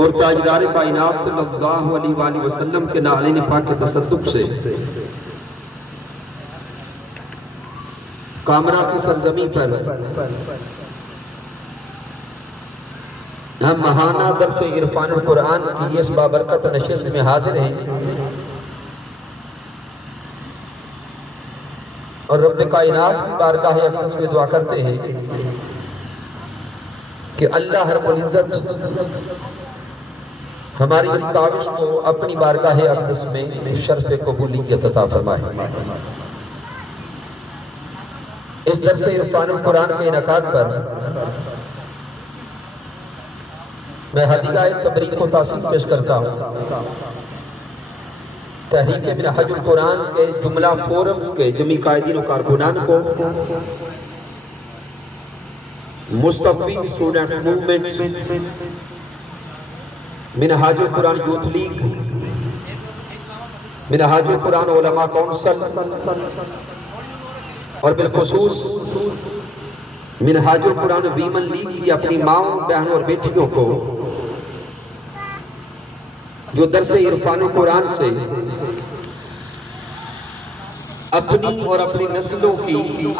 اور تاجدار کائنات صلی اللہ علیہ وآلہ وسلم کے نالین پاک کے تصدق سے کامرا کی سرزمین پر ہم ماہانہ درس عرفان القرآن کی اس بابرکت نشست میں حاضر ہیں اور رب کائنات کی بارگاہ اقدس میں دعا کرتے ہیں کہ اللہ رب العزت ہماری اس کاوش کو اپنی بارگاہ اقدس میں شرف قبولیت عطا فرمائے۔ اس درس عرفان القرآن کے انعقاد پر میں ہدیہ تبریک کو تاثیر پیش کرتا ہوں تحریک منہج القرآن کے جملہ فورمز کے جمعی قائدین و کارکنان کو، مستفید اسٹوڈنٹس موومنٹ، منہج القرآن یوتھ لیگ، منہج القرآن علماء کونسل اور بالخصوص منہج القرآن ویمن لیگ کی اپنی ماؤں، بہنوں اور بیٹیوں کو جو درس عرفان القرآن سے اپنی اور اپنی نسلوں کی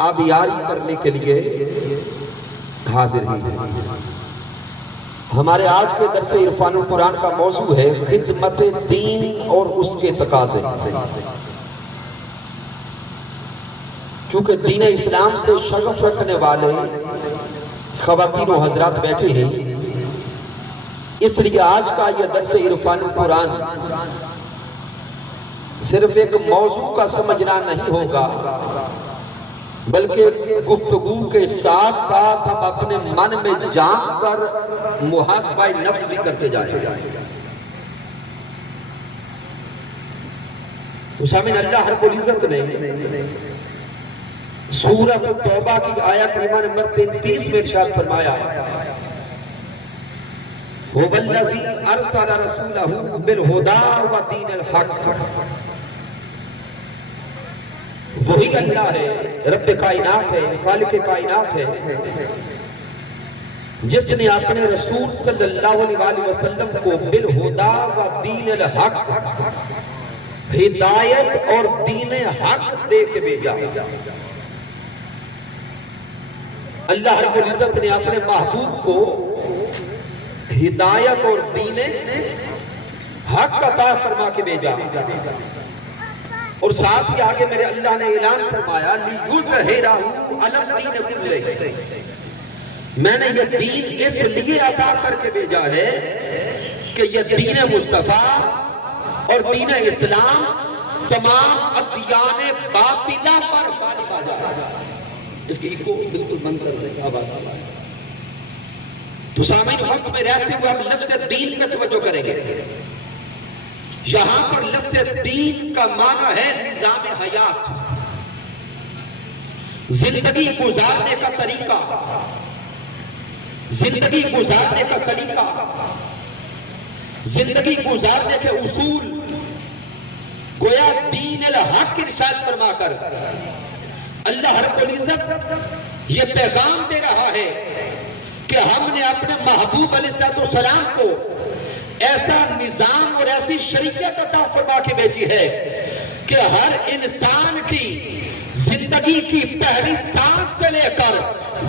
آبیاری کرنے کے لیے حاضر ہیں۔ ہمارے آج کے درس عرفان القرآن کا موضوع ہے خدمت دین اور اس کے تقاضے۔ کیونکہ دین اسلام سے شغف رکھنے والے خواتین و حضرات بیٹھے ہیں، اس لیے آج کا یہ درس عرفان القرآن صرف ایک موضوع کا سمجھنا نہیں ہوگا، بلکہ گفتگو کے ساتھ ساتھ ہم اپنے من میں جان کر محاسبہ نفس بھی کرتے جائیں گے۔ سامعین، اللہ رب العزت نے سورۃ التوبہ کی آیت کریمہ نمبر 33 میں ارشاد فرمایا، هُوَ الَّذِي أَرْسَلَ رَسُولَهُ بِالْهُدَىٰ وَدِينِ الْحَقِّ۔ وہی اللہ ہے، رب کائنات ہے، خالق کائنات ہے، جس نے اپنے رسول صلی اللہ علیہ وآلہ وسلم کو بالہدیٰ وَدِينِ الْحَقِّ، ہدایت اور دین حق دے کے بھیجا۔ اللہ رب العزت نے اپنے محبوب کو ہدایت اور دین حق عطا فرما کے بھیجا، اور ساتھ ہی آگے میرے اللہ نے اعلان فرمایا لِيُظْهِرَهُ عَلَى الدِّينِ كُلِّهِ، میں نے یہ دین اس لیے عطا کر کے بھیجا ہے کہ یہ دین مصطفیٰ اور دین اسلام تمام ادیان باطلہ پر غالب آ جائے۔ اس کی کو بالکل بند کر دیں، آواز آ ہے تو سامعین، وقت میں رہتے ہوئے ہم لفظ دین کا توجہ کریں گے۔ یہاں پر لفظ دین کا معنی ہے نظام حیات، زندگی گزارنے کا طریقہ، زندگی گزارنے کا سلیقہ، زندگی گزارنے کے اصول۔ گویا دین الحق ارشاد فرما کر اللہ رب العزت یہ پیغام دے رہا ہے کہ ہم نے اپنے محبوب علیہ السلام کو ایسا نظام اور ایسی شریعت عطا فرما کے بھیجی ہے کہ ہر انسان کی زندگی کی پہلی سانس سے لے کر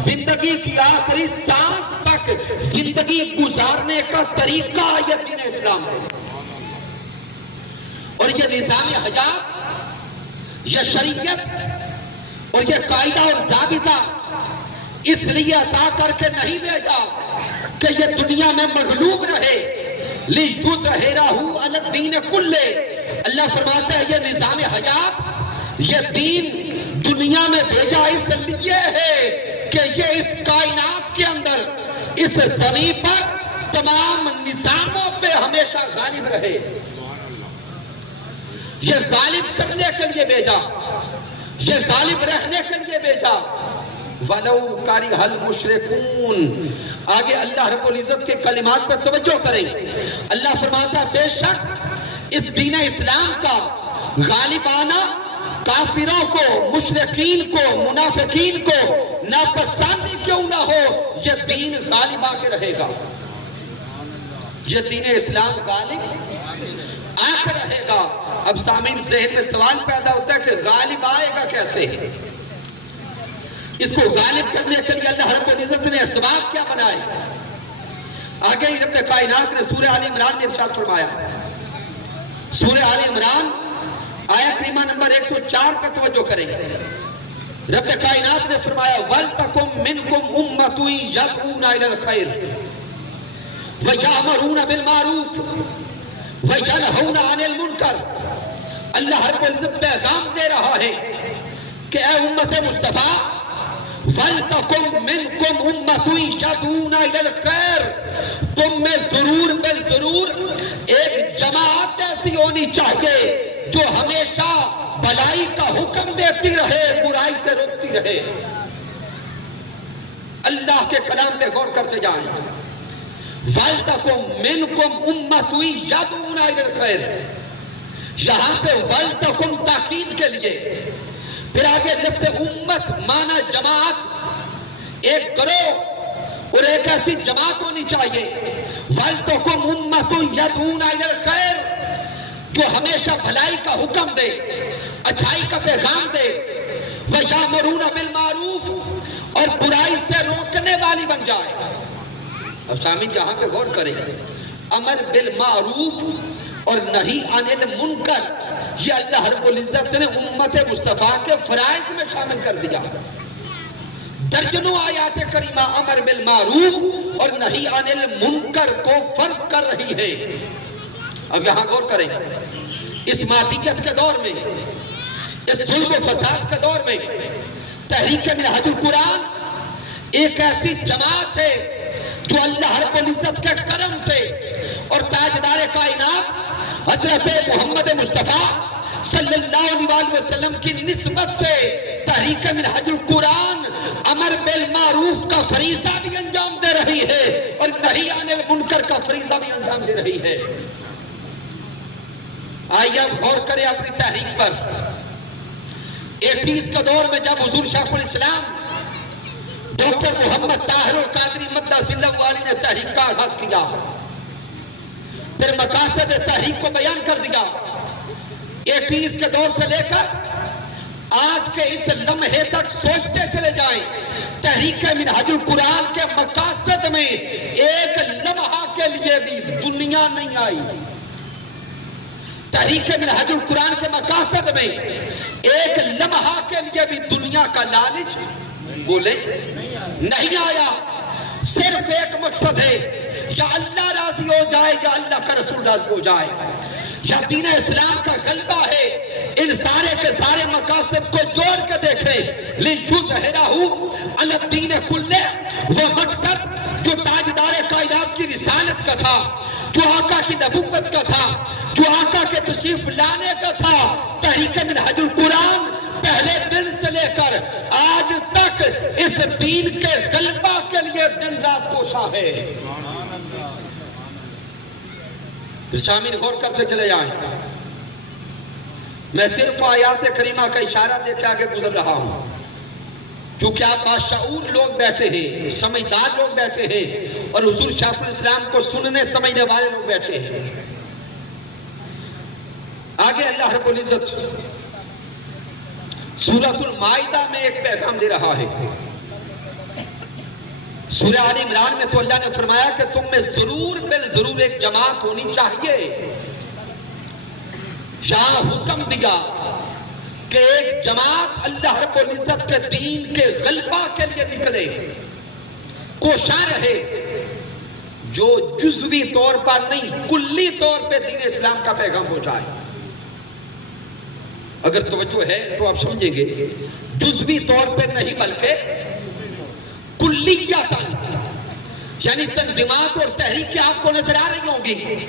زندگی کی آخری سانس تک زندگی گزارنے کا طریقہ یہ دین اسلام ہے۔ اور یہ نظام حیات، یہ شریعت اور یہ قاعدہ اور ضابطہ اس لیے عطا کر کے نہیں بھیجا کہ یہ دنیا میں مغلوب رہے، لِيُظْهِرَهُ عَلَى الدِّينِ كُلِّهِ۔ اللہ فرماتا ہے یہ نظام حیات، یہ دین دنیا میں بھیجا اس لیے ہے کہ یہ اس کائنات کے اندر، اس زمین پر تمام نظاموں پہ ہمیشہ غالب رہے۔ یہ غالب کرنے کے لیے بھیجا، یہ غالب رہنے کے لیے بھیجا۔ وَلَوْ كَرِهَ الْمُشْرِكُونَ۔ آگے اللہ رب العزت کے کلمات پر توجہ کریں۔ اللہ فرماتا ہے بے شک اس دین اسلام کا غالب آنا کافروں کو، مشرکین کو، منافقین کو ناپسندی کیوں نہ ہو، یہ دین غالب آ کے رہے گا۔ یہ دین اسلام غالب آ کر رہے گا۔ اب سامعین ذہن میں سوال پیدا ہوتا ہے کہ غالب آئے گا کیسے؟ اس کو غالب کرنے کے لیے اللہ رب العزت نے اسباب کیا بنائے؟ آگے ہی رب کائنات نے سورہ آل عمران میں ارشاد فرمایا، سورہ آل عمران آیت کریمہ نمبر 104 پہ توجہ کریں۔ رب کائنات نے فرمایا وَلْتَكُمْ مِنْكُمْ أُمَّةٌ يَدْعُونَ إِلَى الْخَيْرِ وَيَأْمُرُونَ بِالْمَعْرُوفِ وَيَنْهَوْنَ عَنِ الْمُنْكَرِ۔ اللہ رب العزت پیغام دے رہا ہے کہ اے امت مصطفیٰ وَلْتَكُمْ مِنْكُمْ أُمَّةٌ يَدْعُونَ إِلَى الْخَيْرِ، تم میں ضرور بالضرور ایک جماعت ایسی ہونی چاہیے جو ہمیشہ بھلائی کا حکم دیتی رہے، برائی سے روکتی رہے۔ اللہ کے کلام پہ غور کرتے جائیں۔ وَلْتَكُمْ مِنْكُمْ أُمَّةٌ يَدْعُونَ إِلَى الْخَيْرِ، یہاں پہ وَلْتَكُمْ تاکید کے لیے، پھر آگے لفظ امت مانا جماعت، ایک گروہ اور ایک ایسی جماعت ہونی چاہیے۔ وَلْتَكُمْ أُمَّةٌ يَدْعُونَ إِلَى الْخَيْرِ، جو ہمیشہ بھلائی کا حکم دے، اچھائی کا پیغام دے، وَيَأْمُرُونَ بِالْمَعْرُوفِ، اور برائی سے روکنے والی بن جائے۔ اب سامعین یہاں پہ غور کریں، امر بالمعروف اور نہی عن المنکر، یہ اللہ رب العزت نے امت مصطفیٰ کے فرائض میں شامل کر دیا۔ درجنوں آیات کریمہ امر بالمعروف اور نہی عن المنکر کو فرض کر رہی ہے۔ اب یہاں غور کریں، اس مادیت کے دور میں، اس ظلم و فساد کے دور میں، تحریک منہاج القرآن ایک ایسی جماعت ہے جو اللہ رب العزت کے کرم سے اور تاجدار کائنات حضرت محمد مصطفیٰ صلی اللہ علیہ وسلم کی نسبت سے تحریک منہاج القرآن امر بالمعروف کا فریضہ بھی انجام دے رہی ہے اور نہی عن المنکر کا فریضہ بھی انجام دے رہی ہے۔ آئیے اب غور کریں اپنی تحریک پر۔ 80s کا دور میں جب حضور شیخ الاسلام ڈاکٹر محمد طاہر القادری مدث اللہ علیہ نے تحریک کا آغاز کیا، پھر مقاصد تحریک کو بیان کر دیا۔ 80s کے دور سے لے کر آج کے اس لمحے تک سوچتے چلے جائیں، تحریک منہاج القرآن کے مقاصد میں ایک لمحہ کے لیے بھی دنیا نہیں آئی۔ تحریک منہاج القرآن کے مقاصد میں ایک لمحہ کے لیے بھی دنیا کا لالچ بولے نہیں آیا۔ صرف ایک مقصد ہے، یا اللہ راضی ہو جائے یا اللہ کا رسول راضی ہو جائے، یا دین اسلام کا غلبہ ہے۔ ان سارے کے سارے مقاصد کو جوڑ کے دیکھیں، لِيُظْهِرَهُ عَلَى الدِّينِ كُلِّهِ، وہ مقصد جو تاجدار کائنات کی رسالت کا تھا، جو آقا کی نبوت کا تھا، جو آقا کے تشریف لانے کا تھا، تحریک منہاج القرآن پہلے دن سے لے کر آج تک اس دین کے غلبہ کے لیے دن رات کوشاں ہے۔ شامل غور کرتے چلے جائیں۔ میں صرف آیات کریمہ کا اشارہ دے کے آگے گزر رہا ہوں، کیونکہ آپ باشعور لوگ بیٹھے ہیں، سمجھدار لوگ بیٹھے ہیں، اور حضور شیخ الاسلام کو سننے سمجھنے والے لوگ بیٹھے ہیں۔ آگے اللہ رب العزت سورۃ المائدہ میں ایک پیغام دے رہا ہے۔ سورہ آل عمران میں تو اللہ نے فرمایا کہ تم میں ضرور بالضرور ایک جماعت ہونی چاہیے۔ یہاں حکم دیا کہ ایک جماعت اللہ رب العزت کے دین کے غلبہ کے لیے نکلے، کوشاں رہے، جو جزوی طور پر نہیں کلی طور پہ دین اسلام کا پیغام ہو جائے۔ اگر توجہ ہے تو آپ سمجھیں گے، جزوی طور پہ نہیں بلکہ کلیتاً، یعنی تنظیمات اور تحریکیں آپ کو نظر آ رہی ہوں گی،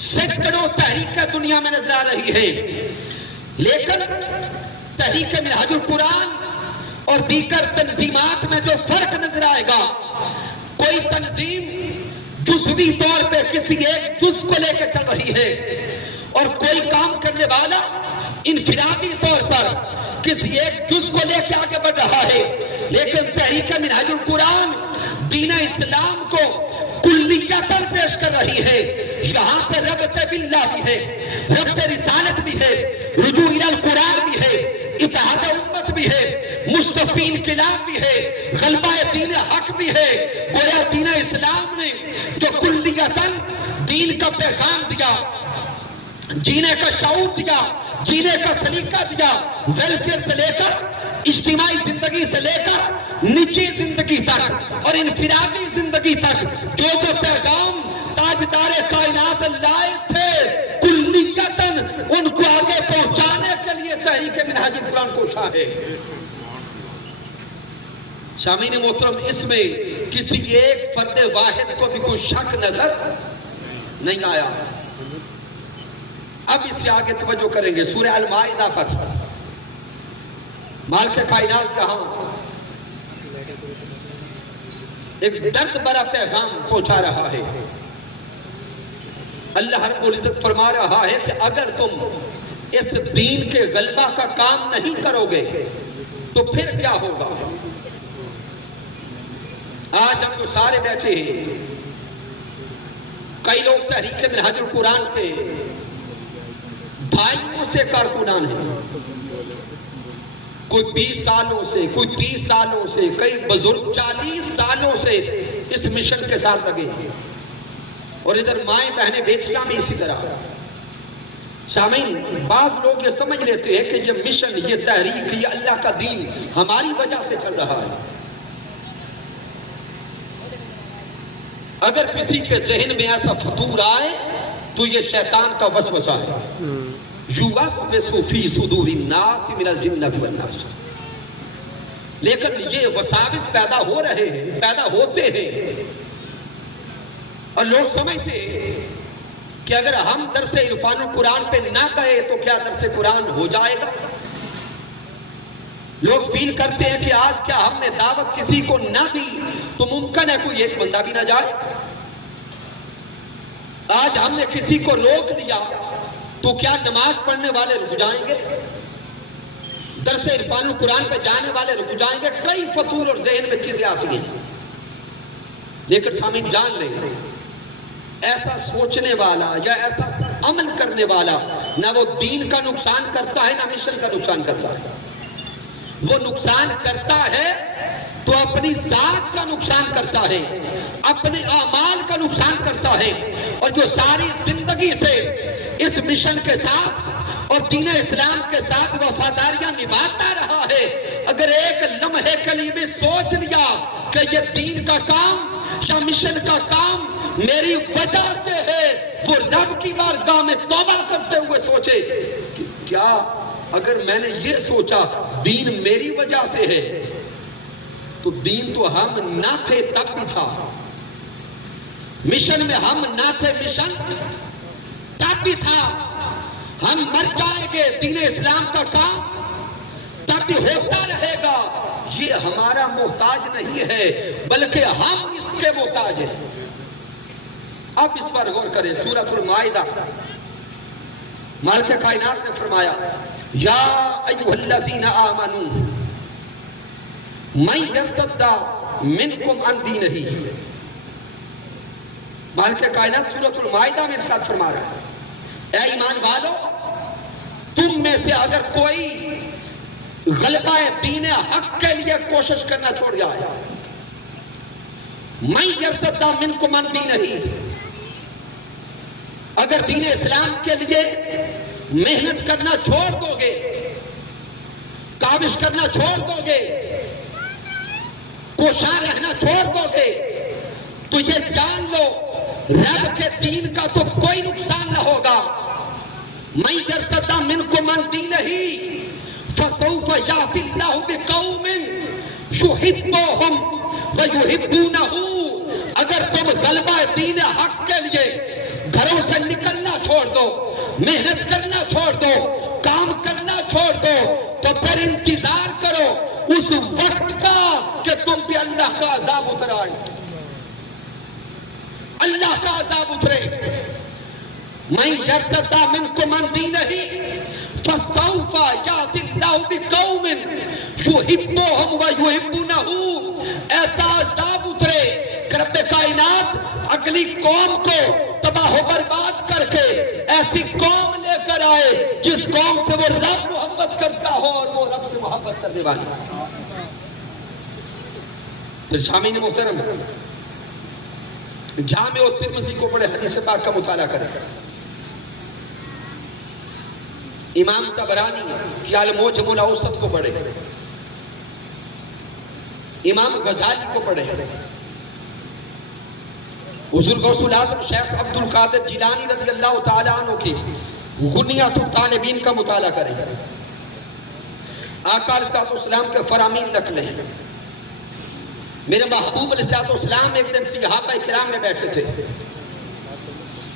سینکڑوں تحریکیں دنیا میں نظر آ رہی ہے، لیکن تحریک منہاج القرآن اور دیگر تنظیمات میں جو فرق نظر آئے گا، کوئی تنظیم جزوی طور پہ کسی ایک جز کو لے کے چل رہی ہے، اور کوئی کام کرنے والا انفرادی طور پر کسی ایک جز کو لے کے آگے بڑھ رہا ہے۔ لیکن تحریک منہاج القرآن دین اسلام کو کلیتاً پیش کر رہی ہے. یہاں پہ ربط باللہ بھی ہے, ربط رسالت بھی ہے, رجوع الی القرآن بھی ہے, اتحاد امت بھی ہے, مصطفی انقلاب بھی ہے, غلبہ دین حق بھی ہے. گویا دین اسلام نے جو کلیتاً دین کا پیغام دیا, جینے کا شعور دیا, جینے کا سلیقہ دیا, ویلفیئر سے لے کر اجتماعی زندگی سے لے کر نجی زندگی تک اور انفرادی زندگی تک جو پیغام تاجدار کائنات لائے تھے, کلیتاً ان کو آگے پہنچانے کے لیے تحریک منہاج القرآن کوشاں ہے. شامعین محترم, اس میں کسی ایک فرد واحد کو بھی کوئی شک نظر نہیں آیا. اب اس سے آگے توجہ کریں گے سورہ المائدہ پر. مالک کائنات کہاں ایک درد بھرا پیغام پہنچا رہا ہے. اللہ رب العزت فرما رہا ہے کہ اگر تم اس دین کے غلبہ کا کام نہیں کرو گے تو پھر کیا ہوگا. آج ہم تو سارے بیٹھے ہیں, کئی لوگ تحریک منہاج القرآن کے بھائیوں سے کارکنان ہیں, کوئی 20 سالوں سے, کوئی 30 سالوں سے, کئی بزرگ 40 سالوں سے اس مشن کے ساتھ لگے ہیں. اور ادھر مائیں بہنیں بیٹیاں بھی اسی طرح. سامعین, بعض لوگ یہ سمجھ لیتے ہیں کہ یہ مشن, یہ تحریک, یہ اللہ کا دین ہماری وجہ سے چل رہا ہے. اگر کسی کے ذہن میں ایسا فطور آئے تو یہ شیطان کا وسوسہ ہے. یوسوس فی صدور الناس من الجنۃ والناس. لیکن یہ وساوس پیدا ہو رہے ہیں, پیدا ہوتے ہیں, اور لوگ سمجھتے ہیں کہ اگر ہم درس عرفان القرآن پہ نہ گئے تو کیا درس قرآن ہو جائے گا. لوگ فیل کرتے ہیں کہ آج کیا ہم نے دعوت کسی کو نہ دی تو ممکن ہے کوئی ایک بندہ بھی نہ جائے. آج ہم نے کسی کو روک دیا تو کیا نماز پڑھنے والے رک جائیں گے, درس عرفان القرآن پہ جانے والے رک جائیں گے. کئی فطور اور ذہن میں چیزیں آتی ہیں. لیکن سامعین جان لیں, ایسا سوچنے والا یا ایسا عمل کرنے والا نہ وہ دین کا نقصان کرتا ہے نہ مشن کا نقصان کرتا ہے. وہ نقصان کرتا ہے تو اپنی ذات کا نقصان کرتا ہے, اپنے اعمال کا نقصان کرتا ہے. اور جو ساری زندگی سے اس مشن کے ساتھ اور دین اسلام کے ساتھ وفاداریاں نبھاتا رہا ہے, اگر ایک لمحے کے لیے بھی سوچ لیا کہ یہ دین کا کام یا مشن کا کام میری وجہ سے ہے, وہ رب کی بارگاہ میں توبہ کرتے ہوئے سوچے کہ کیا اگر میں نے یہ سوچا دین میری وجہ سے ہے تو دین تو ہم نہ تھے تب بھی تھا, مشن میں ہم نہ تھے مشن تب بھی تھا, ہم مر جائیں گے دین اسلام کا کام تب بھی ہوتا رہے گا. یہ ہمارا محتاج نہیں ہے بلکہ ہم اس کے محتاج ہیں. اب اس پر غور کریں. سورۃ المائدہ, مالک کائنات نے فرمایا یا ایھا الذین آمنوا من یرتد منکم عن دینہ. مالک کائنات سورۃ المائدہ میں ارشاد فرما رہا ہے, اے ایمان والو, تم میں سے اگر کوئی غلبہ دین حق کے لیے کوشش کرنا چھوڑ جائے, من یرتد منکم عن دینہ, اگر دین اسلام کے لیے محنت کرنا چھوڑ دو گے, کاوش کرنا چھوڑ دو گے, کوشاں رہنا چھوڑ دو گے, تو یہ جان لو رب کے دین کا تو کوئی نقصان نہ ہوگا. من یرتد منکم عن دینہ فسوف یأتی اللہ بقوم یحبہم ویحبونہ. اگر تم غلبہ دین حق کے لیے گھروں سے نکلنا چھوڑ دو, محنت کرنا چھوڑ دو, کام کرنا چھوڑ دو, تو پھر انتظار کرو اس وقت کا کہ تم پہ اللہ کا عذاب اتر آئے, اللہ کا عذاب اترے. من یرتد منکم عن دینہ فسوف یأتی اللہ بقوم یحبہم ویحبونہ. ایسا عذاب اترے کہ رب کائنات اگلی قوم کو تباہ و برباد کر کے ایسی قوم لے کر آئے جس قوم سے وہ رب محبت کرتا ہو اور وہ رب سے محبت کرنے والی۔ پھر سامعین محترم، جامع ترمذی کو پڑھے، حدیث پاک کا مطالعہ کریں، امام طبرانی کی المعجم الاوسط کو پڑھے، امام غزالی کو پڑھے، حضور غوث الاعظم شیخ عبد القادر جیلانی رضی اللہ تعالیٰ عنہ کی غنیۃ الطالبین کا مطالعہ کریں، آقا علیہ السلام کے فرامین نقلیں۔ میرے محبوب علیہ السلام ایک دن صحابہ کرام میں بیٹھے تھے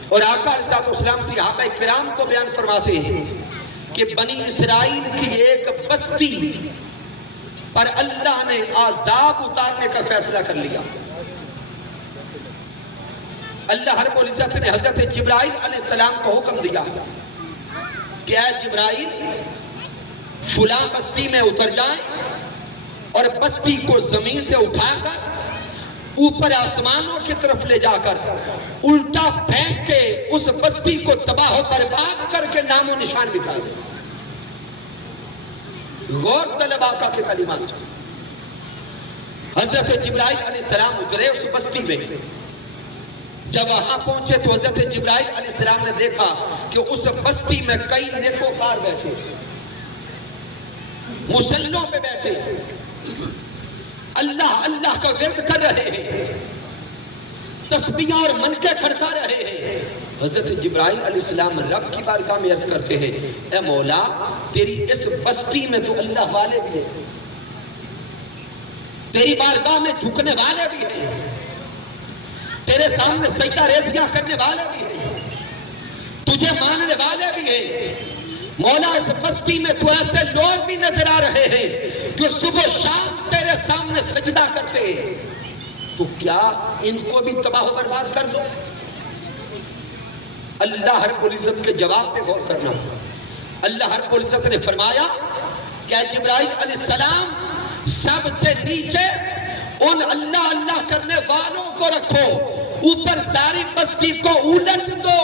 اور آقا علیہ السلام صحابہ کرام کو بیان فرماتے ہیں کہ بنی اسرائیل کی ایک بستی پر اللہ نے عذاب اتارنے کا فیصلہ کر لیا۔ اللہ رب العزت نے حضرت جبرائیل علیہ السلام کو حکم دیا کہ اے جبرائیل فلاں بستی میں اتر جائیں اور بستی کو زمین سے اٹھا کر اوپر آسمانوں کی طرف لے جا کر الٹا پھینک کے اس بستی کو تباہ و برباد کر کے نام و نشان بکھا دے۔ غور طلب آقا کے کلمات۔ حضرت جبرائیل علیہ السلام اترے اس بستی میں، جب وہاں پہنچے تو حضرت جبرائیل علیہ السلام نے دیکھا کہ اس بستی میں کئی نیکوکار بیٹھے، مسلوں پہ بیٹھے، اللہ اللہ کا ورد کر رہے ہیں، تسبیحاں اور منکے کھڑکا رہے ہیں۔ حضرت جبرائیل علیہ السلام رب کی بارگاہ میں عرض کرتے ہیں، اے مولا تیری اس بستی میں تو اللہ والے بھی ہیں، تیری بارگاہ میں جھکنے والے بھی ہیں، تیرے سامنے سجدہ ریزیاں کرنے والے بھی ہیں، تجھے ماننے والے بھی ہیں۔ مولا اس بستی میں تو ایسے لوگ بھی نظر آ رہے ہیں جو صبح و شام تیرے سامنے سجدہ کرتے ہیں، تو کیا ان کو بھی تباہ و برباد کر دو؟ اللہ رب العزت کے جواب پہ غور کرنا۔ اللہ رب العزت نے فرمایا کہ اے جبرائیل علیہ السلام سب سے نیچے ان اللہ اللہ کرنے والوں کو رکھو، اوپر ساری بستی کو الٹ دو،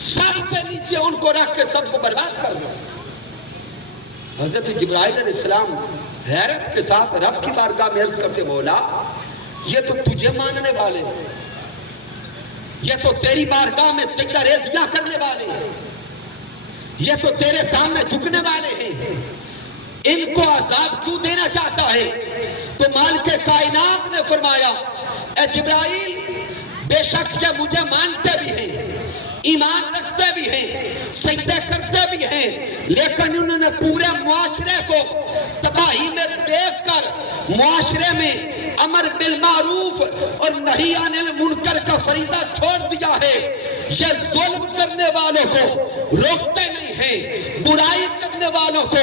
سب سے نیچے ان کو رکھ کے سب کو برباد کر دو۔ حضرت جبرائیل علیہ السلام حیرت کے ساتھ رب کی بارگاہ میں عرض کرتے، مولا یہ تو تجھے ماننے والے ہیں، یہ تو تیری بارگاہ میں سجدہ ریزیاں کرنے والے ہیں، یہ تو تیرے سامنے جھکنے والے ہیں، ان کو عذاب کیوں دینا چاہتا ہے؟ تو مالک کائنات نے فرمایا، اے جبرائیل بے شک یہ مجھے مانتے بھی ہیں، ایمان رکھتے بھی ہیں، سجدے کرتے بھی ہیں، لیکن انہوں نے پورے معاشرے کو تباہی میں دیکھ کر معاشرے میں امر بالمعروف اور نہی عن المنکر کا فریضہ چھوڑ دیا ہے۔ یہ ظلم کرنے والوں کو روکتے نہیں ہیں، برائی کرنے والوں کو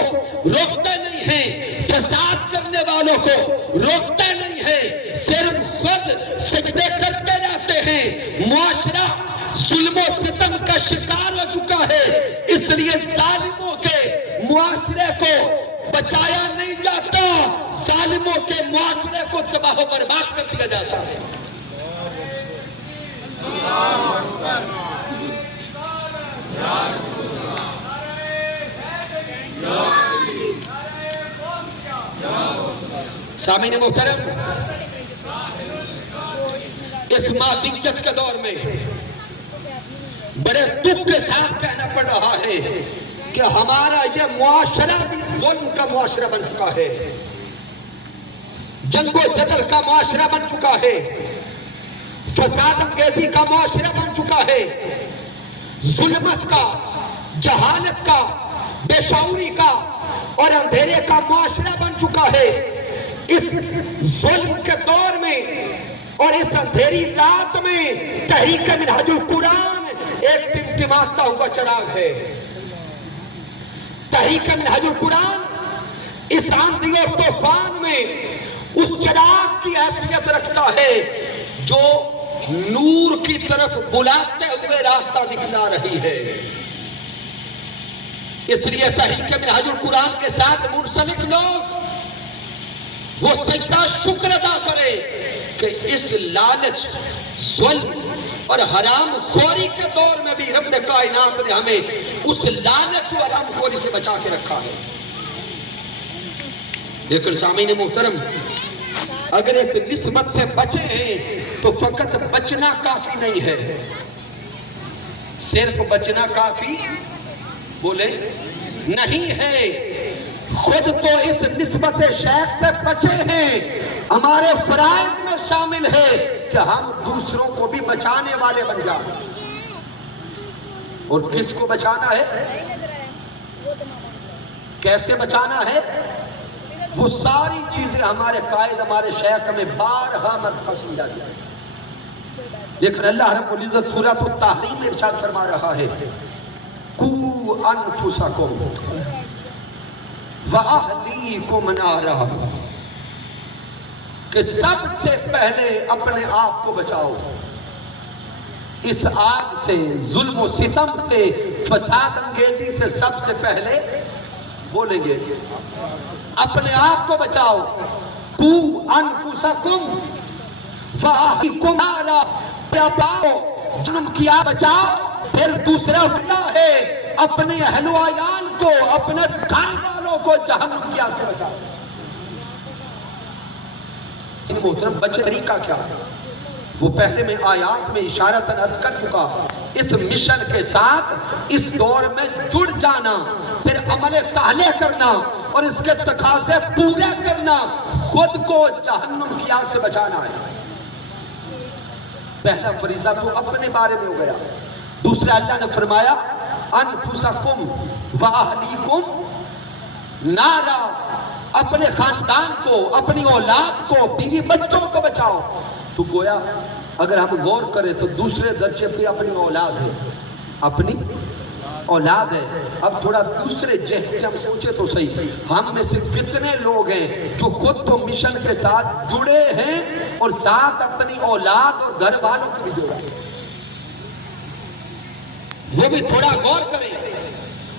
روکتے نہیں ہیں، فساد کرنے والوں کو روکتے نہیں ہیں، صرف خود سجدے کرتے رہتے ہیں۔ معاشرہ ظلم و ستم کا شکار ہو چکا ہے، اس لیے ظالموں کے معاشرے کو بچایا نہیں جاتا، ظالموں کے معاشرے کو تباہ و برباد کر دیا جاتا ہے۔ سامعین محترم، اس مادیت کے دور میں بڑے دکھ کے ساتھ کہنا پڑ رہا ہے کہ ہمارا یہ معاشرہ بھی ظلم کا معاشرہ بن چکا ہے، جنگ و جدل کا معاشرہ بن چکا ہے، فساد انگیزی کا معاشرہ بن چکا ہے، ظلمت کا، جہالت کا، بے شعوری کا اور اندھیرے کا معاشرہ بن چکا ہے۔ اس ظلم کے دور میں اور اس اندھیری رات میں تحریک منہاج القرآن ایک ٹمٹماتا ہوا چراغ ہے۔ تحریک منہاج القرآن اس آندھی اور طوفان میں اس چراغ کی حیثیت رکھتا ہے جو نور کی طرف بلاتے ہوئے راستہ دکھلا رہی ہے۔ اس لیے تحریک منہاج القرآن کے ساتھ منسلک لوگ وہ سجدہ شکر ادا کرے کہ اس لالچ، ظلم اور حرام خوری کے دور میں بھی رب کائنات نے ہمیں اس لعنت و حرام خوری سے بچا کے رکھا ہے۔ لیکن سامعین محترم، اگر اس نسبت سے بچے ہیں تو فقط بچنا کافی نہیں ہے، صرف بچنا کافی بولے نہیں ہے، خود تو اس نسبت شیخ سے بچے ہیں، ہمارے فرائض میں شامل ہے کہ ہم دوسروں کو بھی بچانے والے بن جائیں۔ اور کس کو بچانا ہے، کیسے بچانا ہے، وہ ساری چیزیں ہمارے قائد ہمارے شیخ ہمیں بارہا مرتبہ سمجھا دیا۔ لیکن اللہ رب العزت سورۃ التحریم میں ارشاد فرما رہا ہے، قُوا أَنفُسَكُمْ وَأَهْلِيكُمْ نَارًا، کہ سب سے پہلے اپنے آپ کو بچاؤ اس آگ سے، ظلم و ستم سے، فساد انگیزی سے، سب سے پہلے بولیں گے اپنے آپ کو بچاؤ۔ قُوا أَنفُسَكُمْ وَأَهْلِيكُمْ نَارًا، جنم کیا بچاؤ، پھر دوسرا فضا ہے اپنے اہل و عیال کو، اپنے گھر والوں کو جہنم کیا سے بچاؤ۔ ان محترم بچے طریقہ کیا ہے وہ پہلے میں آیات میں اشارتاً عرض کر چکا۔ اس مشن کے ساتھ اس دور میں جڑ جانا، پھر عمل صالح کرنا اور اس کے تقاضے پورے کرنا، خود کو جہنم کی آگ سے بچانا ہے۔ پہلا فریضہ تو اپنے بارے میں ہو گیا، دوسرا اللہ نے فرمایا انفسکم واہلیکم نارا، اپنے خاندان کو، اپنی اولاد کو، بیوی بچوں کو بچاؤ۔ تو گویا اگر ہم غور کریں تو دوسرے درجے پہ اپنی اولاد ہے، اپنی اولاد ہے۔ اب تھوڑا دوسرے جہت سے ہم سوچے تو صحیح، ہم میں سے کتنے لوگ ہیں جو خود تو مشن کے ساتھ جڑے ہیں اور ساتھ اپنی اولاد اور گھر والوں کو بھی جوڑا، وہ بھی تھوڑا غور کریں۔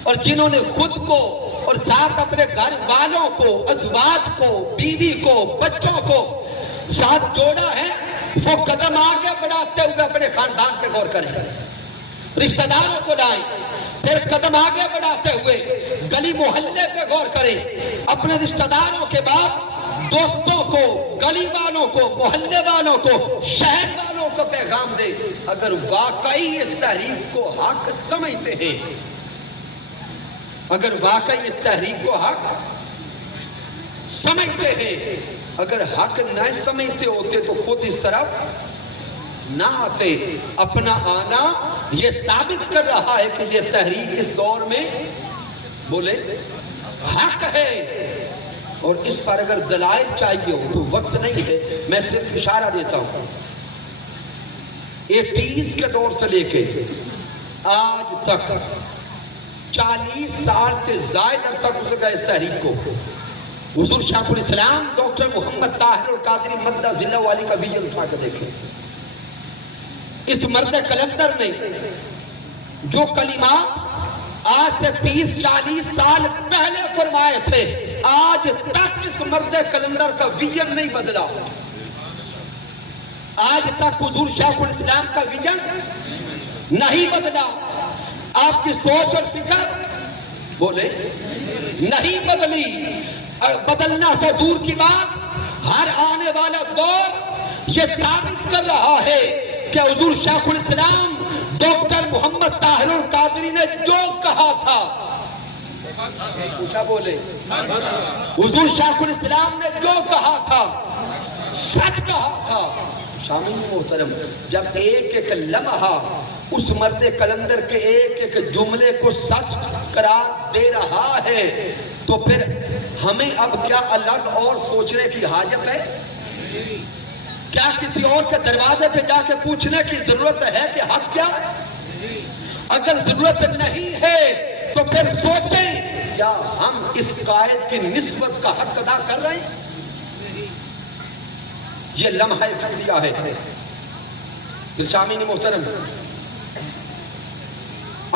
اور جنہوں نے خود کو اور ساتھ اپنے گھر والوں کو، ازواج کو، بیوی کو، بچوں کو ساتھ جوڑا ہے، وہ قدم آگے بڑھاتے ہوئے اپنے خاندان پہ غور کریں، رشتہ داروں کو لائیں، پھر قدم آگے بڑھاتے ہوئے گلی محلے پہ غور کریں، اپنے رشتہ داروں کے بعد دوستوں کو، گلی والوں کو، محلے والوں کو، شہر والوں کو پیغام دے۔ اگر واقعی اس تحریک کو حق سمجھتے ہیں، اگر واقعی اس تحریک کو حق سمجھتے ہیں، اگر حق نہ سمجھتے ہوتے تو خود اس طرف نہ آتے۔ اپنا آنا یہ ثابت کر رہا ہے کہ یہ تحریک اس دور میں بولے حق ہے، اور اس پر اگر دلائل چاہیے ہو تو وقت نہیں ہے، میں صرف اشارہ دیتا ہوں۔ 80s کے دور سے لے کے آج تک 40 سال سے زائد عرصہ گزر گیا اس تحریک کو۔ حضور شیخ الاسلام ڈاکٹر محمد طاہر القادری مدہ ذلہ والی کا ویژن اٹھا کے دیکھیں، اس مرد کلندر نے جو کلمات آج سے 30-40 سال پہلے فرمائے تھے، آج تک اس مرد کلندر کا ویژن نہیں بدلا، آج تک حضور شیخ الاسلام کا ویژن نہیں بدلا، آپ کی سوچ اور فکر بولے نہیں بدلی۔ بدلنا تو دور کی بات، ہر آنے والا دور یہ ثابت کر رہا ہے کہ حضور شیخ الاسلام ڈاکٹر محمد طاہر القادری نے جو کہا تھا، بولے حضور شیخ الاسلام نے جو کہا تھا سچ کہا تھا۔ شامل محترم، جب ایک ایک لمحہ اس مرد کلندر کے ایک ایک جملے کو سچ قرار دے رہا ہے تو پھر ہمیں اب کیا الگ اور سوچنے کی حاجت ہے؟ کیا کسی اور کے دروازے پہ جا کے پوچھنے کی ضرورت ہے کہ حق کیا؟ اگر ضرورت نہیں ہے تو پھر سوچیں کیا ہم اس قائد کی نسبت کا حق ادا کر رہے ہیں؟ یہ لمحہ فکریہ ہے۔ سامعین محترم،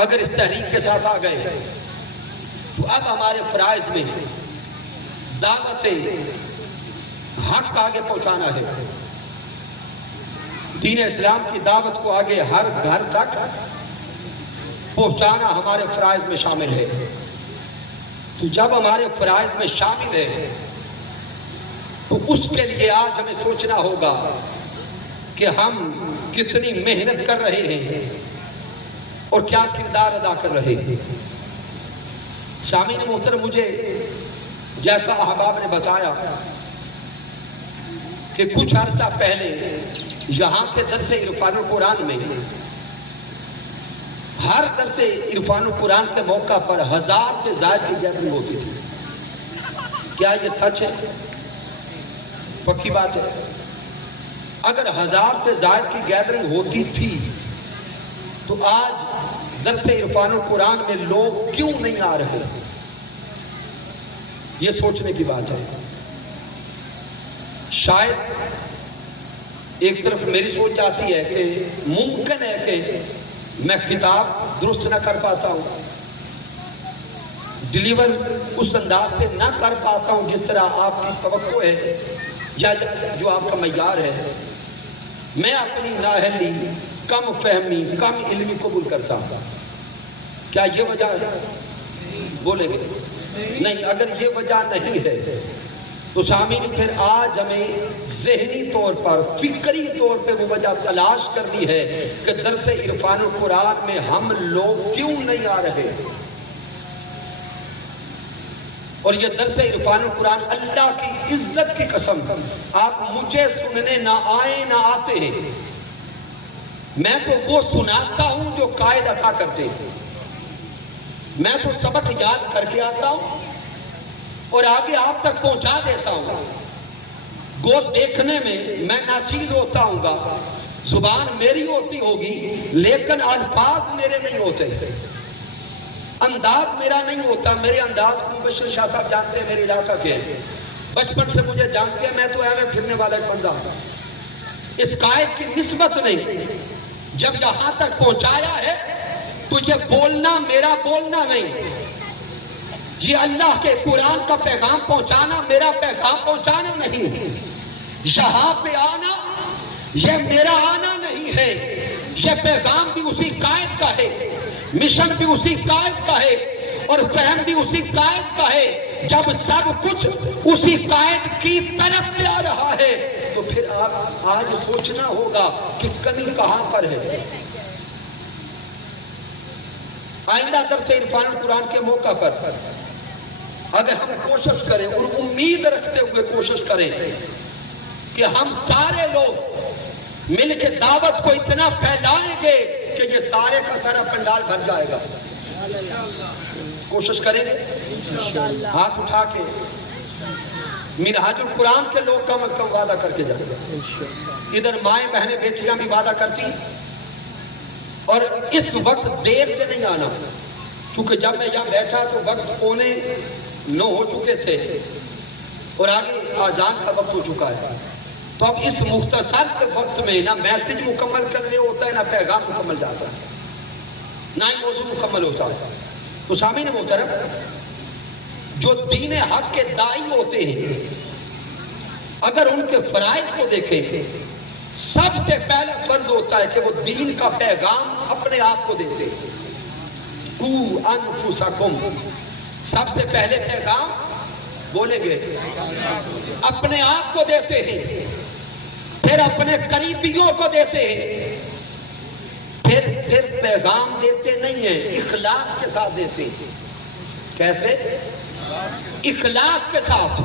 اگر اس تحریک کے ساتھ آ گئے تو اب ہمارے فرائض میں دعوت حق آگے پہنچانا ہے، دین اسلام کی دعوت کو آگے ہر گھر تک پہنچانا ہمارے فرائض میں شامل ہے۔ تو جب ہمارے فرائض میں شامل ہے تو اس کے لیے آج ہمیں سوچنا ہوگا کہ ہم کتنی محنت کر رہے ہیں اور کیا کردار ادا کر رہے ہیں۔ سامعین محترم، مجھے جیسا احباب نے بتایا کہ کچھ عرصہ پہلے یہاں کے درس عرفان القرآن میں ہر درس عرفان القرآن کے موقع پر 1000 سے زائد کی گیدرنگ ہوتی تھی۔ کیا یہ سچ ہے؟ پکی بات ہے۔ اگر 1000 سے زائد کی گیدرنگ ہوتی تھی تو آج درس عرفان القرآن میں لوگ کیوں نہیں آ رہے؟ یہ سوچنے کی بات ہے۔ شاید ایک طرف میری سوچ آتی ہے کہ ممکن ہے کہ میں خطاب درست نہ کر پاتا ہوں، ڈیلیور اس انداز سے نہ کر پاتا ہوں جس طرح آپ کی توقع ہے یا جو آپ کا معیار ہے۔ میں اپنی نااہلی، کم فہمی، کم علمی قبول کرتا ہوں۔ کیا یہ وجہ ہے؟ بولیں گے نہیں۔ اگر یہ وجہ نہیں ہے تو سامعین پھر آج ہمیں ذہنی طور پر، فکری طور پہ وہ وجہ تلاش کرنی ہے کہ درس عرفان القرآن میں ہم لوگ کیوں نہیں آ رہے۔ اور یہ درس عرفان القرآن اللہ کی عزت کی قسم، آپ مجھے سننے نہ آئے نہ آتے ہیں، میں تو وہ سناتا ہوں جو قائد عطا کرتے ہیں۔ میں تو سبق یاد کر کے آتا ہوں اور آگے آپ تک پہنچا دیتا ہوں۔ گو دیکھنے میں ناچیز ہوتا ہوں گا، زبان میری ہوتی ہوگی لیکن الفاظ میرے نہیں ہوتے، انداز میرا نہیں ہوتا۔ میرے انداز کو مبشر شاہ صاحب جانتے ہیں، میرے علاقہ کے بچپن سے مجھے جانتے ہیں، میں تو ایویں پھرنے والا ایک بندہ ہوں۔ اس قائد کی نسبت نہیں، جب یہاں تک پہنچایا ہے تو یہ بولنا میرا بولنا نہیں، یہ اللہ کے قرآن کا پیغام پہنچانا میرا پیغام پہنچانا نہیں۔ یہاں پہ آنا یہ میرا آنا نہیں ہے، یہ پیغام بھی اسی قائد کا ہے، مشن بھی اسی قائد کا ہے اور فہم بھی اسی قائد کا ہے۔ جب سب کچھ اسی قائد کی طرف سے آ رہا ہے تو پھر آپ آج سوچنا ہوگا کہ کمی کہاں پر ہے۔ آئندہ درس عرفان القرآن کے موقع پر اگر ہم کوشش کریں اور امید رکھتے ہوئے کوشش کریں کہ ہم سارے لوگ مل کے دعوت کو اتنا پھیلائیں گے کہ یہ سارے کا سارا پنڈال بھر جائے گا، کوشش کریں گے ہاتھ اٹھا کے منہاج القرآن کے لوگ کم از کم وعدہ کر کے جائیں گے۔ ادھر مائیں بہنیں بیٹیاں بھی وعدہ کرتی اور اس وقت دیر سے نہیں آنا، کیونکہ جب میں یہاں بیٹھا تو وقت 8:45 ہو چکے تھے اور آگے آذان کا وقت ہو چکا ہے۔ تو اب اس مختصر سے وقت میں نہ میسج مکمل کرنے ہوتا ہے، نہ پیغام مکمل جاتا ہے، نہ ہی موضوع مکمل ہوتا ہے۔ تو سامعین محترم، جو دین حق کے داعی ہوتے ہیں اگر ان کے فرائض کو دیکھیں، سب سے پہلا فرض ہوتا ہے کہ وہ دین کا پیغام اپنے آپ کو دیتے ہیں۔ قُوا أَنفُسَكُمْ، سب سے پہلے پیغام بولیں گے اپنے آپ کو دیتے ہیں، پھر اپنے قریبیوں کو دیتے ہیں، پھر صرف پیغام دیتے نہیں ہیں، اخلاص کے ساتھ دیتے ہیں۔ کیسے؟ اخلاص کے ساتھ،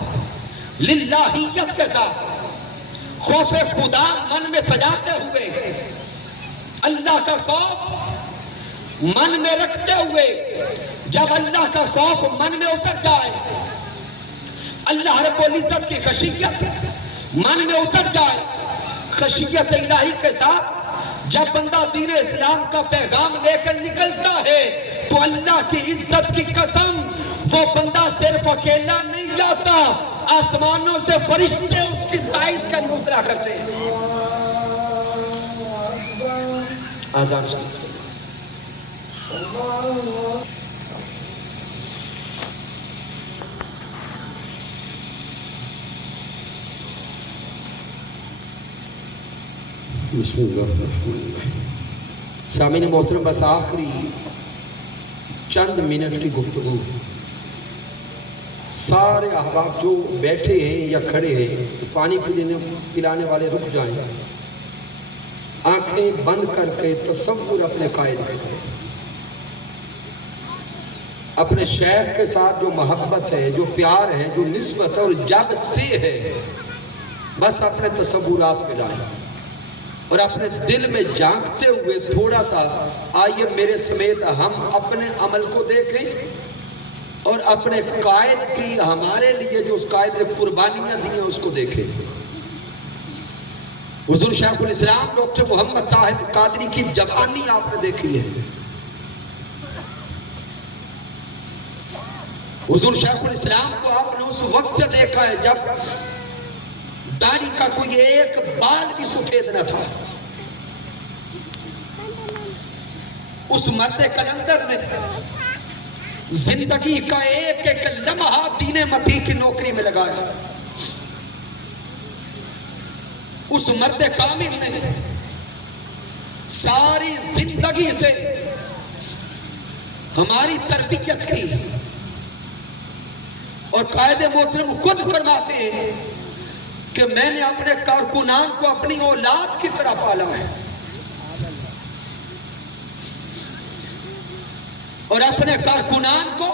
للہیت کے ساتھ، خوف خدا من میں سجاتے ہوئے، اللہ کا خوف من میں رکھتے ہوئے۔ جب اللہ کا خوف من میں اتر جائے، اللہ رب العزت کی خشیت من میں اتر جائے، خشیت الہی کے ساتھ جب بندہ دین اسلام کا پیغام لے کر نکلتا ہے تو اللہ کی عزت کی قسم وہ بندہ صرف اکیلا نہیں جاتا، آسمانوں سے فرشتے اس کی تائید کا نظرہ کرتے ہیں۔ آزان سے بسم اللہ الرحمن الرحیم۔ سامعین محترم، بس آخری چند منٹ کی گفتگو، سارے احباب جو بیٹھے ہیں یا کھڑے ہیں پانی پلانے والے رک جائیں، آنکھیں بند کر کے تصور اپنے قائد کریں، اپنے شیخ کے ساتھ جو محبت ہے، جو پیار ہے، جو نسبت ہے اور جب سے ہے، بس اپنے تصورات میں لائیں اور اپنے دل میں جھانکتے ہوئے تھوڑا سا آئیے میرے سمیت ہم اپنے عمل کو دیکھیں اور اپنے قائد کی ہمارے لیے جو اس قائد نے قربانیاں دی ہیں اس کو دیکھیں۔ حضور شیخ الاسلام ڈاکٹر محمد طاہر قادری کی جوانی آپ نے دیکھی ہے۔ حضور شیخ الاسلام کو آپ نے اس وقت سے دیکھا ہے جب داڑھی کا کوئی ایک بال بھی سفید نہ تھا۔ اس مرد کلندر نے زندگی کا ایک ایک لمحہ دین متی کی نوکری میں لگایا۔ اس مرد کامل نے ساری زندگی سے ہماری تربیت کی، اور قائد محترم خود فرماتے ہیں کہ میں نے اپنے کارکنان کو اپنی اولاد کی طرح پالا ہے اور اپنے کارکنان کو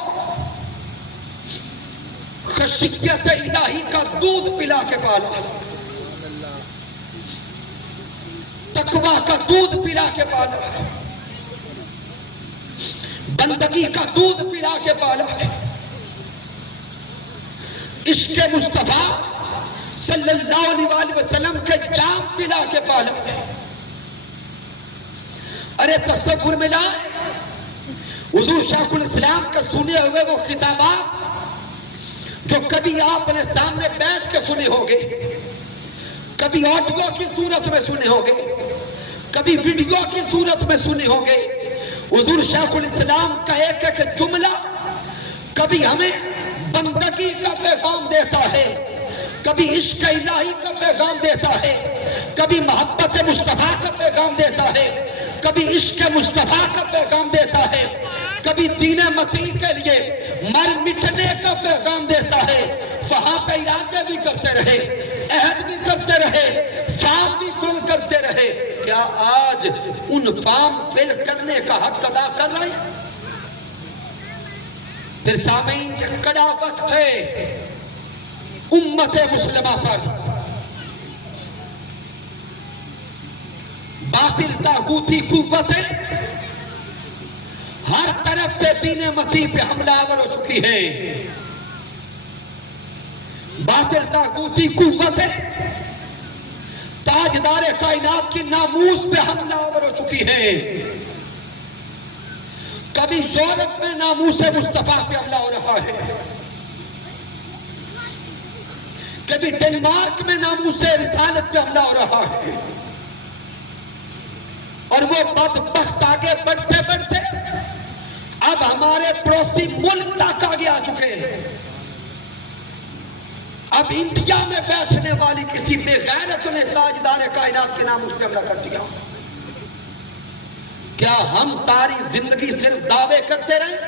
خشیت الہی کا دودھ پلا کے پالا، تقوی کا دودھ پلا کے پالا، بندگی کا دودھ پلا کے پالا، عشق مصطفیٰ صلی اللہ علیہ وسلم کے جام پلا کے پالا۔ ارے تصور میں لائے حضور شیخ الاسلام کا سنے ہوئے وہ خطابات جو کبھی آپ نے سامنے بیٹھ کے سنے ہوگے، کبھی آڈیو کی صورت میں سنے ہوگے، کبھی ویڈیو کی صورت میں سنے ہوگے۔ حضور شیخ الاسلام کا ایک ایک جملہ کبھی ہمیں بندگی کا پیغام دیتا ہے، کبھی عشق الہی کا پیغام دیتا ہے، کبھی محبت مصطفیٰ کا پیغام دیتا ہے، کبھی عشق مصطفیٰ کا پیغام دیتا ہے، کبھی دین متی کے لیے مر مٹنے کا پیغام دیتا ہے۔ وہاں پہ ارادے بھی کرتے رہے، عہد بھی کرتے رہے، فام بھی کل کرتے رہے۔ کیا آج ان فام فل کرنے کا حق ادا کر رہے ہیں؟ پھر سامعین یہ کڑا وقت ہے امت مسلمہ پر، باطل طاغوتی قوتیں ہر طرف سے دین متی پہ حملہ آور ہو چکی ہے۔ باطل طاغوتی قوتیں تاجدار کائنات کی ناموس پہ حملہ آور ہو چکی ہے۔ کبھی یورپ میں ناموس مصطفیٰ پہ حملہ ہو رہا ہے، کبھی ڈنمارک میں ناموس رسالت پہ حملہ ہو رہا ہے، اور وہ بدبخت آگے بڑھتے بڑھتے اب ہمارے پڑوسی ملک تک آگے آ چکے ہیں۔ اب انڈیا میں بیٹھنے والی کسی بے غیرت نے تاجدار کائنات کے ناموس پہ حملہ کر دیا۔ کیا ہم ساری زندگی صرف دعوے کرتے رہیں؟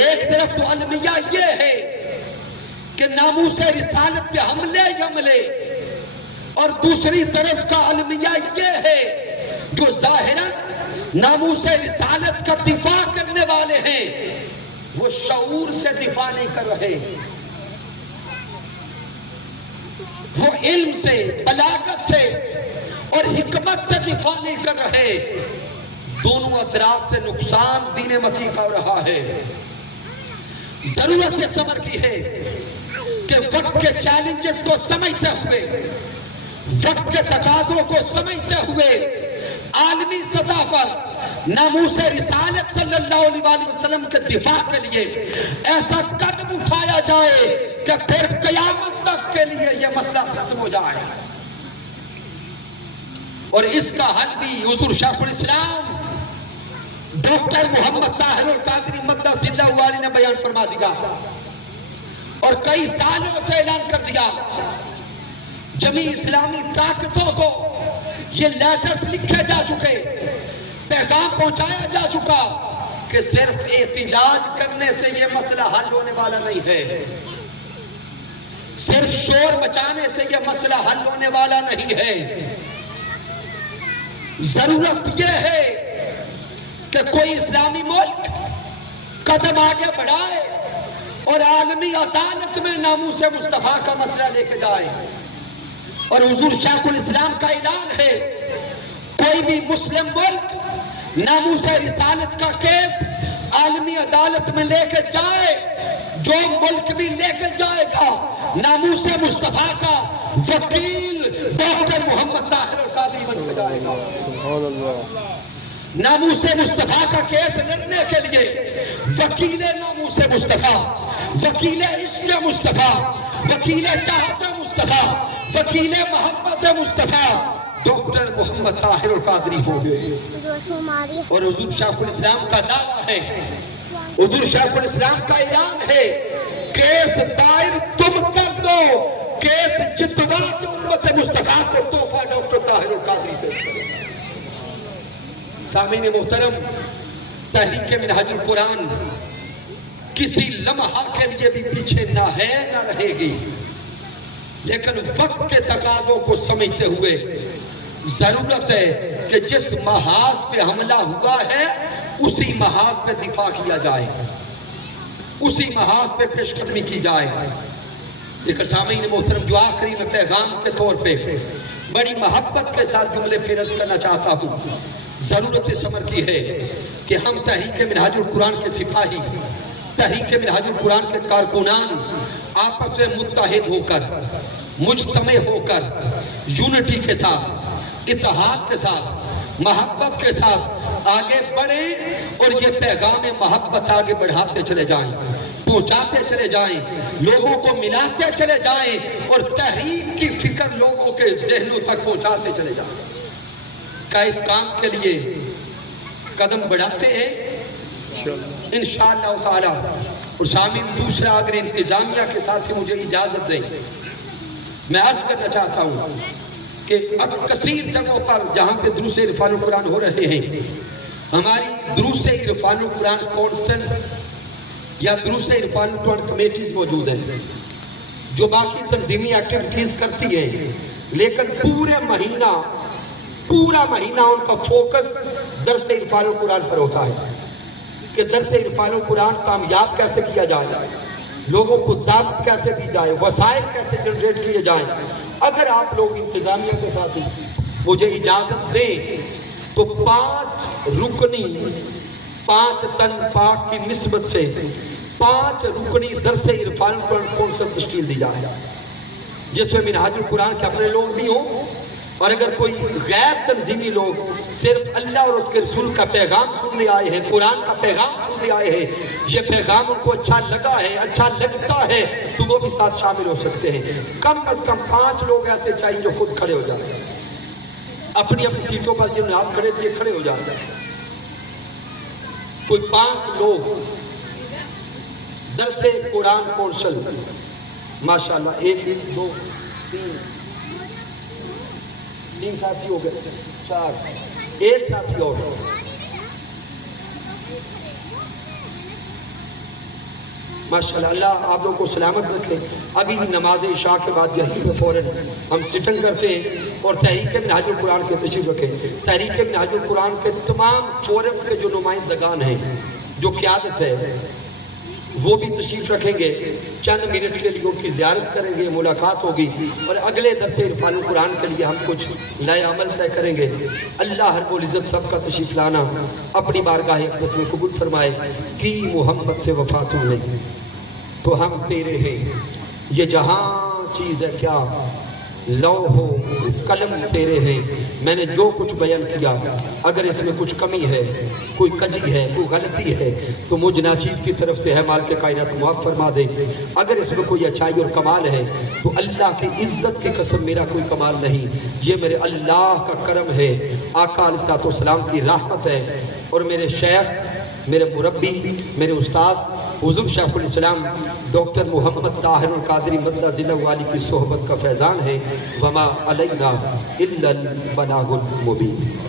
ایک طرف تو المیہ یہ ہے کہ ناموس رسالت پہ حملے اور دوسری طرف کا المیہ یہ ہے جو ظاہراً ناموس رسالت کا دفاع کرنے والے ہیں، وہ شعور سے دفاع نہیں کر رہے، وہ علم سے، بلاغت سے اور حکمت سے دفاع نہیں کر رہے۔ دونوں اطراف سے نقصان دین متی کا ہو رہا ہے۔ ضرورت اس امر کی ہے کہ وقت کے چیلنجز کو سمجھتے ہوئے، وقت کے تقاضوں کو سمجھتے ہوئے عالمی سطح پر ناموس رسالت صلی اللہ علیہ وسلم کے دفاع کے لیے ایسا قدم اٹھایا جائے کہ پھر قیامت تک کے لیے یہ مسئلہ ختم ہو جائے۔ اور اس کا حل بھی حضور شیخ الاسلام ڈاکٹر محمد طاہر القادری مقدس اللہ علیہ نے بیان فرما دیا اور کئی سالوں سے اعلان کر دیا۔ جمی اسلامی طاقتوں کو یہ لیٹرز لکھے جا چکے، پیغام پہنچایا جا چکا کہ صرف احتجاج کرنے سے یہ مسئلہ حل ہونے والا نہیں ہے، صرف شور مچانے سے یہ مسئلہ حل ہونے والا نہیں ہے۔ ضرورت یہ ہے کہ کوئی اسلامی ملک قدم آگے بڑھائے اور عالمی عدالت میں ناموس مصطفیٰ کا مسئلہ لے کے جائے۔ اور حضور شیخ الاسلام کا اعلان ہے، کوئی بھی مسلم ملک ناموس رسالت کا کیس عالمی عدالت میں لے کے جائے، جو ملک بھی لے کے جائے گا ناموس مصطفیٰ کا وکیل ڈاکٹر محمد طاہر القادری بن کے جائے گا۔ ناموس مصطفیٰ کا کیس لڑنے کے لیے وکیل ناموس مصطفیٰ، وکیل عشق مصطفیٰ، وکیل چاہت مصطفیٰ، وکیل محبت مصطفیٰ ڈاکٹر محمد طاہر القادری ہو گئے۔ اور حضور شیخ الاسلام کا دعویٰ ہے، حضور شیخ الاسلام کا اعلان ہے، کیس دائر تم کر دو، کیس جتوا کے امت مصطفیٰ کو تحفہ ڈاکٹر طاہر القادری پیش کرے۔ سامعین محترم، تحریک منہاج القرآن کسی لمحہ کے لیے بھی پیچھے نہ ہے نہ رہے گی، لیکن وقت کے تقاضوں کو سمجھتے ہوئے ضرورت ہے کہ جس محاذ پہ حملہ ہوا ہے اسی محاذ پہ دفاع کیا جائے، اسی محاذ پہ پیش قدمی کی جائے۔ لیکن سامعین محترم، جو آخری میں پیغام کے طور پہ بڑی محبت کے ساتھ جملے پیش کرنا چاہتا ہوں، ضرورت اس امر کی ہے کہ ہم تحریک منہاج القرآن کے سپاہی، تحریک منہاج القرآن کے کارکنان آپس میں متحد ہو کر، مجتمع ہو کر، یونٹی کے ساتھ، اتحاد کے ساتھ، محبت کے ساتھ آگے بڑھیں اور یہ پیغام محبت آگے بڑھاتے چلے جائیں، پہنچاتے چلے جائیں، لوگوں کو ملاتے چلے جائیں اور تحریک کی فکر لوگوں کے ذہنوں تک پہنچاتے چلے جائیں۔ کا اس کام کے لیے قدم بڑھاتے ہیں انشاءاللہ تعالی۔ اور سامعین، دوسرا اگر انتظامیہ کے ساتھ مجھے اجازت دیں، میں عرض کرنا چاہتا ہوں کہ اب کثیر جگہوں پر جہاں پہ دروس عرفان القرآن ہو رہے ہیں، ہماری دروس عرفان القرآن کونسلز یا دروس عرفان القرآن کمیٹیز موجود ہیں جو باقی تنظیمی ایکٹیویٹیز کرتی ہیں، لیکن پورا مہینہ ان کا فوکس درس عرفان القرآن پر ہوتا ہے کہ درس عرفان القرآن کامیاب کیسے کیا جائے، لوگوں کو دعوت کیسے دی جائے، وسائل کیسے جنریٹ کیے جائیں۔ اگر آپ لوگ انتظامیہ کے ساتھ مجھے اجازت دیں تو 5 رکنی 5 تن پاک کی نسبت سے 5 رکنی درس عرفان القرآن کونسل تشکیل دی جائے، جس میں منہاج القرآن کے اپنے لوگ بھی ہوں، اور اگر کوئی غیر تنظیمی لوگ صرف اللہ اور اس کے رسول کا پیغام سننے آئے ہیں، قرآن کا پیغام سننے آئے ہیں، یہ پیغام ان کو اچھا لگا ہے، اچھا لگتا ہے، تو وہ بھی ساتھ شامل ہو سکتے ہیں۔ کم از کم 5 لوگ ایسے چاہیے جو خود کھڑے ہو جاتے ہیں، اپنی اپنی سیٹوں پر جنہوں نے ہاتھ کھڑے دیے کھڑے ہو جاتے ہیں۔ کوئی 5 لوگ درس قرآن کونسل، ماشاءاللہ 1 2 3 ساتھی ہو گئے، 4 ایک ساتھی اور۔ ماشاءاللہ، اللہ آپ لوگوں کو سلامت رکھے۔ ابھی نماز عشاء کے بعد یہیں پہ فوراً ہم سٹنگ کرتے ہیں اور تحریک منہاج القرآن کے تشریف رکھیں۔ تحریک منہاج القرآن کے تمام فورمز کے جو نمائندگان ہیں، جو قیادت ہے، وہ بھی تشریف رکھیں گے، چند منٹ کے لیے ان کی زیارت کریں گے، ملاقات ہوگی، اور اگلے درس عرفان القرآن کے لیے ہم کچھ نئے عمل طے کریں گے۔ اللہ رب العزت سب کا تشریف لانا اپنی بارگاہ اقدس میں قبول فرمائے۔ کی محمد سے وفا تو نہیں تو ہم تیرے ہیں، یہ جہاں چیز ہے کیا، لوح و قلم تیرے ہیں۔ میں نے جو کچھ بیان کیا، اگر اس میں کچھ کمی ہے، کوئی کجی ہے، کوئی غلطی ہے، تو مجھ ناچیز کی طرف سے ہے، مالک کائنات معاف فرما دے۔ اگر اس میں کوئی اچھائی اور کمال ہے تو اللہ کی عزت کی قسم میرا کوئی کمال نہیں، یہ میرے اللہ کا کرم ہے، آقا علیہ الصلوۃ والسلام کی رحمت ہے، اور میرے شیخ، میرے مربی، میرے استاذ حضور شیخ الاسلام ڈاکٹر محمد طاہر القادری مدہ ذلہ والی کی صحبت کا فیضان ہے وما علینا الا البلاغ المبین.